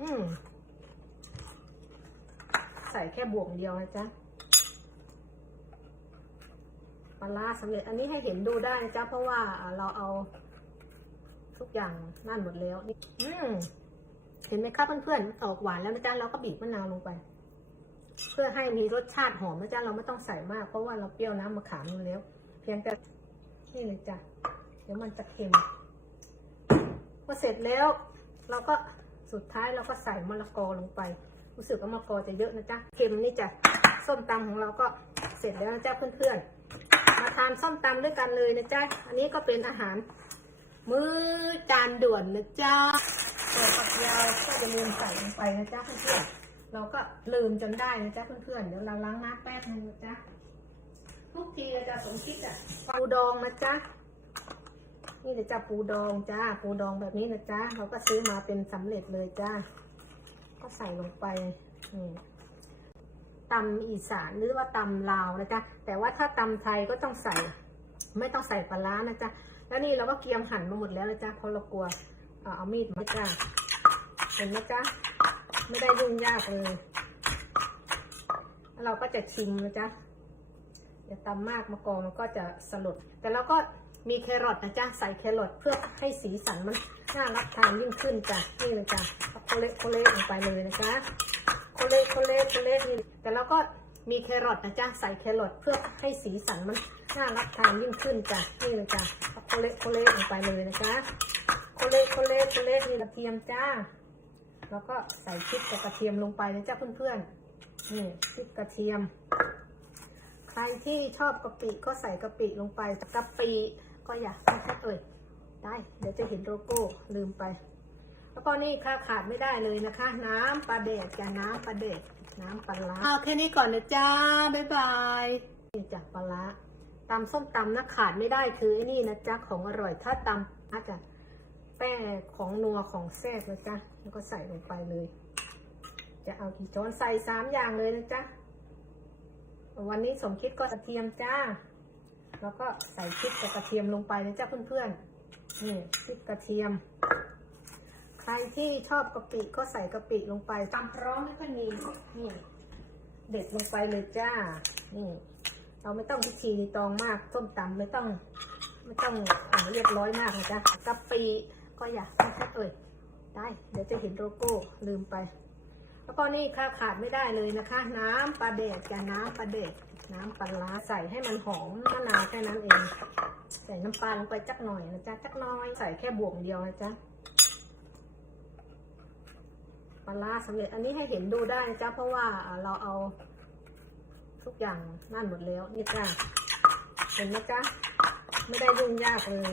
อืมใส่แค่บวงเดียวนะจ๊ะปลาร้าสำเร็จอันนี้ให้เห็นดูได้นะจ๊ะเพราะว่าเราเอา ทุกอย่างนั่นหมดแล้วอืมเห็นไหมคะเพื่อนๆออกหวานแล้วนะจ๊ะเราก็บีบมะนาวลงไป เพื่อให้มีรสชาติหอมนะจ๊ะเราไม่ต้องใส่มาก เพราะว่าเราเปรี้ยวน้ำมะขามอยู่แล้ว เพียงแต่นี่เลยจ้ะเดี๋ยวมันจะเค็มพอเสร็จแล้ว เราก็ สุดท้ายเราก็ใส่มะละกอลงไป รู้สึกว่ามะละกอจะเยอะนะจ๊ะเค็มนี่จ้ะส้มตำของเราก็เสร็จแล้วนะจ๊ะเพื่อนๆ มาทานส้มตำด้วยกันเลยนะจ๊ะอันนี้ก็เป็นอาหาร มื้อจานด่วนนะจ๊ะตัวผักยาวก็จะลืมใส่ลงไปนะจ๊ะเพื่อนๆเราก็ลืมจนได้นะจ๊ะเพื่อนๆเดี๋ยวเราล้างน้ำแป๊บนึงนะจ๊ะทุกทีเราจะสมคิดอะปูดองนะจ๊ะ นี่เลยจ้ะปูดองจ้าปูดองแบบนี้นะจ๊ะเราก็ซื้อมาเป็นสำเร็จเลยจ้าก็ใส่ลงไปนี่ตำอีสานหรือว่าตำลาวนะจ๊ะแต่ว่าถ้าตำไทยก็ต้องใส่ ไม่ต้องใส่ปลาร้านะจ๊ะแล้วนี่เราก็เกียมหั่นมาหมดแล้วนะจ๊ะเพราะเรากลัวเอาเอามีดมาจ้าเห็นไหมจ๊ะไม่ได้ยุ่งยากเลยแล้วเราก็จะชิมนะจ๊ะอย่าตำมากมะกองมันก็จะสลดแต่เราก็ มีแครอทนะจ๊ะ ใส่แครอทเพื่อให้สีสันมันน่ารับทานยิ่งขึ้นจ้ะ นี่เลยจ้ะเอาโคเละโคเละลงไปเลยนะจ๊ะโคเละโคเละโคเละนี่ แต่เราก็มีแครอทนะจ๊ะ ใส่แครอทเพื่อให้สีสันมันน่ารับทานยิ่งขึ้นจ้ะ นี่เลยจ้ะเอาโคเละโคเละลงไปเลยนะจ๊ะโคเละโคเละโคเละนี่กระเทียมจ้า แล้วก็ใส่พริกกับกระเทียมลงไปนะจ๊ะเพื่อนๆ นี่พริกกระเทียม ใครที่ชอบกะปิก็ใส่กะปิลงไปกะปิ ก็อย่าไม่ใช่เอ่ยได้ เดี๋ยวจะเห็นโลโก้ลืมไป แล้วก็นี่ค่ะขาดไม่ได้เลยนะคะ น้ำปลาเด็ดจ้ะน้ำปลาเด็ดน้ำปลาร้าเอาแค่นี้ก่อนนะจ้าบ๊ายบายนี่จ้ะปลาร้าตำส้มตำนะขาดไม่ได้คือไอ้นี่นะจ๊ะของอร่อยถ้าตำอาจจะแป้งของนัวของแซ่บนะจ๊ะแล้วก็ใส่ลงไปเลย จะเอากี่ช้อนใส่สามอย่างเลยนะจ๊ะวันนี้สมคิดก็กระเทียมจ้า แล้วก็ใส่พริกกับกระเทียมลงไปนะจ๊ะเพื่อนๆ นี่พริกกระเทียม ใครที่ชอบกะปิก็ใส่กะปิลงไปตามพร้อมไม่ค่อยมีนี่เด็ดลงไปเลยจ้า นี่ เราไม่ต้องพิธีตองมากส้มตำไม่ต้อง ไม่ต้องอเรียบร้อยมากนะจ๊ะกะปิก็อย่าไม่ใช่เอ่ยได้ เดี๋ยวจะเห็นโลโก้ลืมไป แล้วก็นี่ค่ะขาดไม่ได้เลยนะคะ น้ำปลาเด็ดกับน้ำปลาเด็ดน้ำปลาร้าใส่ให้มันหอมมะนาวแค่นั้นเอง ใส่น้ำปลาลงไปจักหน่อยนะจ๊ะจักหน้อยใส่แค่บวงเดียวนะจ๊ะปลาร้าสำเร็จอันนี้ให้เห็นดูได้นะจ๊ะเพราะว่าเราเอาทุกอย่างนั่นหมดแล้วนี่จ้ะเห็นไหมจ๊ะไม่ได้ยุ่งยากเลย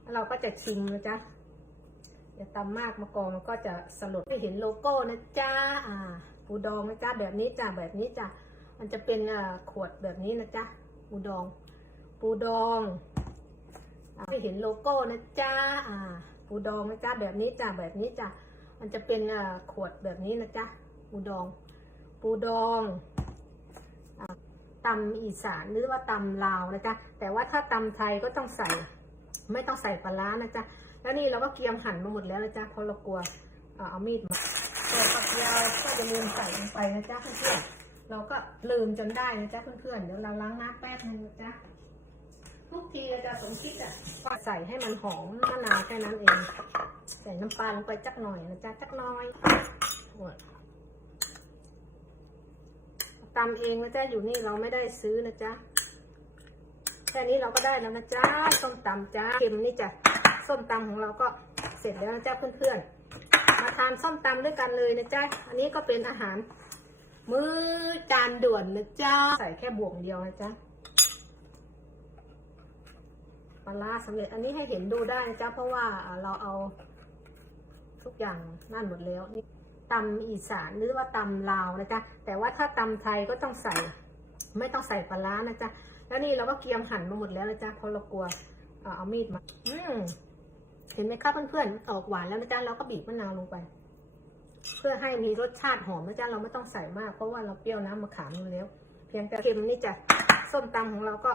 แล้วเราก็จะชิมนะจ๊ะ อย่าตำมากมะกองมันก็จะสลดไม่เห็นโลโก้นะจ๊ะอ่าปูดองนะจ๊ะแบบนี้จ้ะแบบนี้จ้ะมันจะเป็นขวดแบบนี้นะจ๊ะปูดอง ปูดองไม่เห็นโลโก้นะจ๊ะอ่าปูดองนะจ๊ะแบบนี้จ้ะแบบนี้จ้ะมันจะเป็นขวดแบบนี้นะจ๊ะปูดอง ปูดองตำอีสานหรือว่าตำลาวนะจ๊ะแต่ว่าถ้าตำไทยก็ต้องใส่ ไม่ต้องใส่ปลาร้านะจ๊ะ แล้วนี่เราก็เกียมหั่นมาหมดแล้วนะจ๊ะเพราะเรากลัวเอาเอามีดมาตัวผักยาวก็จะลืมใส่ลงไปนะจ๊ะเพื่อนๆเราก็ลืมจนได้นะจ๊ะเพื่อนๆเดี๋ยวเราล้างน้ำแป๊บนึงนะจ๊ะทุกทีเราจะสมคิดอะใส่ให้มันหอมมะนาวแค่นั้นเอง ใส่น้ำปลาลงไปจักหน่อยนะจ๊ะจักน้อยตำเองนะจ๊ะอยู่นี่เราไม่ได้ซื้อนะจ๊ะ ค่นี้เราก็ได้แล้วนะจ๊ะส้มตำจ้าเค็มนี่จ้ะส้มตำของเราก็เสร็จแล้วนะจ๊ะเพื่อนๆ มาทานส้มตำด้วยกันเลยนะจ๊ะอันนี้ก็เป็นอาหาร มื้อจานด่วนนะจ๊ะใส่แค่บวงเดียวนะจ๊ะปลาร้าสำเร็จอันนี้ให้เห็นดูได้นะจ๊ะเพราะว่าเราเอาทุกอย่างนั่นหมดแล้วนี่ตำอีสานหรือว่าตำลาวนะจ๊ะแต่ว่าถ้าตำไทยก็ต้องใส่ ไม่ต้องใส่ปลาร้านะจ๊ะ แล้วนี่เราก็เกียมหั่นมาหมดแล้วนะจ๊ะเพราะเรากลัวเอาเอามีดมา อืมเห็นไหมคะเพื่อนๆออกหวานแล้วนะจ๊ะเราก็บีบมะนาวลงไป เพื่อให้มีรสชาติหอมนะจ๊ะเราไม่ต้องใส่มาก เพราะว่าเราเปรี้ยวน้ำมะขามอยู่แล้ว เพียงแต่เค็มนี่จ้ะส้มตำของเราก็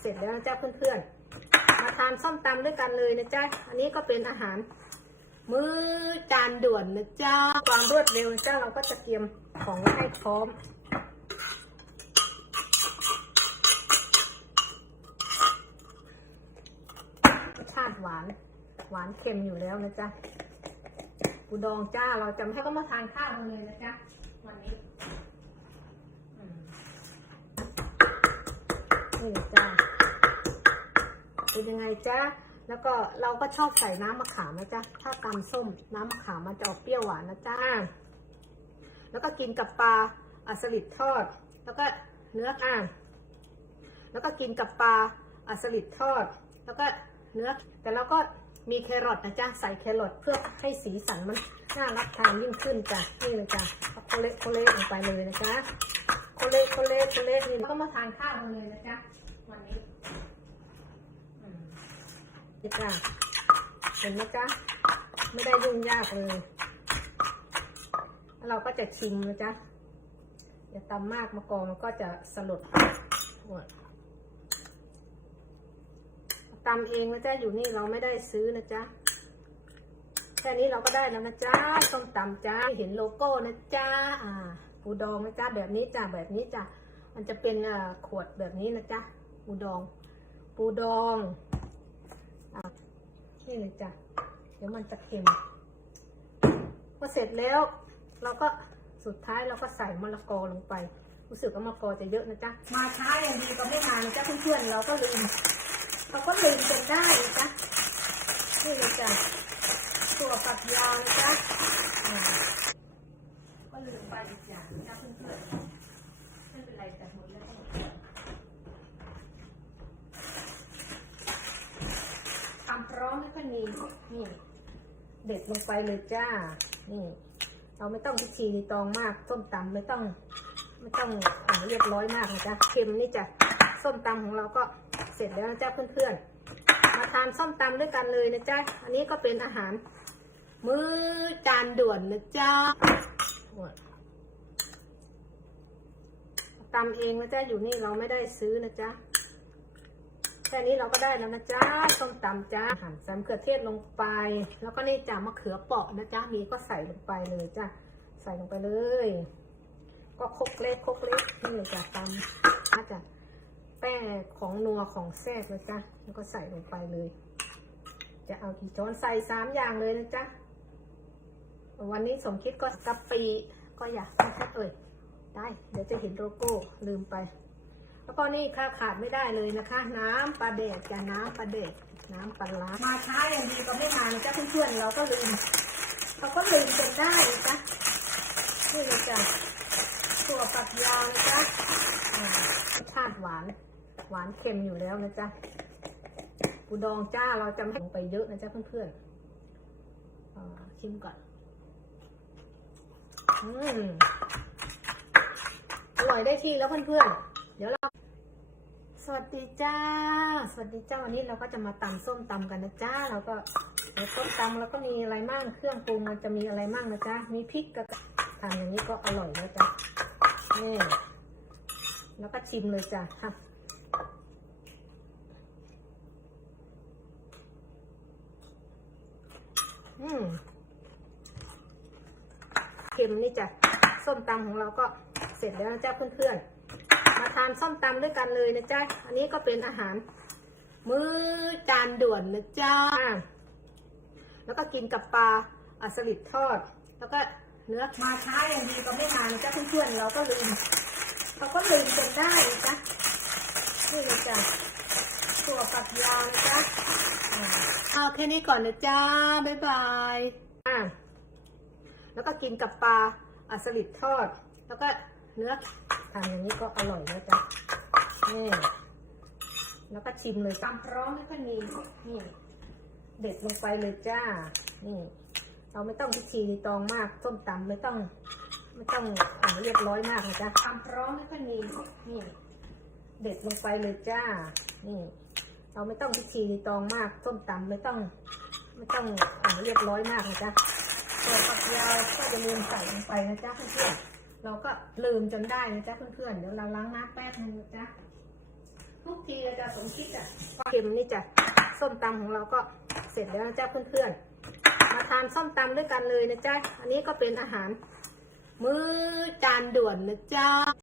เสร็จแล้วนะจ๊ะเพื่อนๆมาทานส้มตำด้วยกันเลยนะจ๊ะอันนี้ก็เป็นอาหาร มื้อจานด่วนนะจ๊ะความรวดเร็วนะจ้าเราก็จะเตรียมของให้พร้อม รสชาติหวาน หวานเค็มอยู่แล้วนะจ๊ะปูดองจ้าเราจะไม่ให้ก็มาทานข้าวกันเลยนะจ๊ะวันนี้นี่จ้าเป็นยังไงจ้าแล้วก็เราก็ชอบใส่น้ำมะขามนะจ๊ะถ้าตำส้มน้ำมะขามมันจะออกเปรี้ยวหวานนะจ้าแล้วก็กินกับปลาอัสลิดทอด แล้วก็เนื้ออ่างแล้วก็กินกับปลาอัสลิดทอด แล้วก็เนื้อแต่เราก็ มีแครอทนะจ๊ะใส่แครอทเพื่อให้สีสันมันน่ารับทานยิ่งขึ้นจ้ะนี่เลยจ้ะเอาโคเละโคเละลงไปเลยนะจ๊ะโคเละโคเละโคเละนี่แล้วก็มาทานข้าวกันเลยนะจ๊ะวันนี้อืมนี่จ้ะเห็นไหมจ๊ะไม่ได้ยุ่งยากเลยแล้วเราก็จะชิมนะจ๊ะอย่าตำมากมะกอกมันก็จะสลดหมด ตำเองนะจ๊ะอยู่นี่เราไม่ได้ซื้อนะจ๊ะแค่นี้เราก็ได้แล้วนะจ๊ะส้มตำจ้าเห็นโลโก้นะจ๊ะอ่าปูดองนะจ๊ะแบบนี้จ้ะแบบนี้จ้ะมันจะเป็นขวดแบบนี้นะจ๊ะปูดอง ปูดองอนี่เลยจ้ะเดี๋ยวมันจะเค็มพอเสร็จแล้ว เราก็สุดท้ายเราก็ใส่มะละกอลงไป รู้สึกว่ามะละกอจะเยอะนะจ๊ะมาช้าอย่างดีก็ไม่มานะจ๊ะเพื่อนๆเราก็ลืม เราก็ลืมจนได้นะจ๊ะนี่เลยจ้ะตัวฝักยาวนะจ๊ะก็ลืมไปอีกอย่างนะเพื่อนๆไม่เป็นไรแต่หมดแล้วก็หมดแล้วความพร้อมไม่อยมีนี่เด็ดลงไปเลยจ้า นี่เราไม่ต้องพิธีตองมากส้มตำไม่ต้อง ไม่ต้องอเรียบร้อยมากนะจ๊ะเค็มนี่จ้ะส้มตำของเราก็ ร็จแล้วนะจ๊ะเพื่อนๆ มาทานส้มตำด้วยกันเลยนะจ๊ะ อันนี้ก็เป็นอาหาร มื้อจานด่วนนะจ๊ะตำเองนะจ๊ะอยู่นี่เราไม่ได้ซื้อนะจ๊ะแค่นี้เราก็ได้แล้วนะจ๊ะส้มตำจ้าหั่นใส่มะเขือเทศลงไป แล้วก็นี่จ้ามะเขือเปราะนะจ๊ะมีก็ใส่ลงไปเลยจ้ะใส่ลงไปเลย ก็คกเล็กคกเล็กนี่เลยจ้ะตำนะจ๊ะ แป้งของนัวของแซ่บนะจ๊ะแล้วก็ใส่ลงไปเลย จะเอากี่ช้อนใส่สามอย่างเลยนะจ๊ะวันนี้สมคิดก็กะปิก็อยากนะครับเอ่ยได้เดี๋ยวจะเห็นโลโก้ลืมไป แล้วก็นี่ค่ะขาดไม่ได้เลยนะคะ น้ำปลาเดกจะน้ำปลาเดกน้ำปลาร้ามาช้าอย่างดีก็ไม่มานะจ๊ะเพื่อนๆเราก็ลืมเราก็ลืมจนได้นะจ๊ะนี่เลยจ้ะตัวฝักยาวนะจ๊ะรสชาติหวาน หวานเค็มอยู่แล้วนะจ๊ะปูดองจ้าเราจะไม่ลงไปเยอะนะจ๊ะเพื่อนๆชิมก่อน อืมอร่อยได้ที่แล้วเพื่อนๆ เดี๋ยวเรา สวัสดีจ้า สวัสดีจ้าวันนี้เราก็จะมาตำส้มตำกันนะจ้าเราก็ส้มตำแล้วก็มีอะไรมั่งเครื่องปรุงมันจะมีอะไรมั่งนะจ๊ะมีพริกกับทำอย่างนี้ก็อร่อยแล้วจ้ะนี่แล้วก็ชิมเลยจ้ะค่ะ อืมเค็มนี่จ้ะส้มตำของเราก็เสร็จแล้วนะจ๊ะเพื่อนๆ มาทานส้มตำด้วยกันเลยนะจ๊ะอันนี้ก็เป็นอาหาร มื้อจานด่วนนะจ๊ะแล้วก็กินกับปลาอัสลิดทอด แล้วก็เนื้อมาช้าอย่างดีก็ไม่มานะจ๊ะเพื่อนๆเราก็ลืมเราก็ลืมจนได้นะจ๊ะ นี่เลยจ้ะตัวฝักยาวนะจ๊ะอ่าเอาแค่นี้ก่อนนะจ๊ะบ๊ายบายอ่าแล้วก็กินกับปลาอัสลิดทอด แล้วก็เนื้อทำอย่างนี้ก็อร่อยแล้วจ้ะนี่แล้วก็ชิมเลยตามพร้อมไม่ค่อยมีนี่เด็ดลงไปเลยจ้า นี่ เราไม่ต้องพิธีรีตองมากส้มตำไม่ต้อง ไม่ต้องอ่าเรียบร้อยมากนะจ๊ะตามพร้อมไม่ค่อยมีนี่ เด็ดลงไปเลยจ้า นี่ เราไม่ต้องพิธีตองมากส้มตำไม่ต้อง ไม่ต้องอเรียบร้อยมากนะจ๊ะตัวฝักยาวก็จะลืมใส่ลงไปนะจ๊ะเพื่อนๆเราก็ลืมจนได้นะจ๊ะเพื่อนๆเดี๋ยวเราล้างน้ำแป๊บนึงนะจ๊ะทุกทีเราจะสมคิดอะเค็มนี่จ้ะส้มตำของเราก็เสร็จแล้วนะจ๊ะเพื่อนๆ มาทานานส้มตำด้วยกันเลยนะจ๊ะ อันนี้ก็เป็นอาหาร มื้อจานด่วนนะจ๊ะ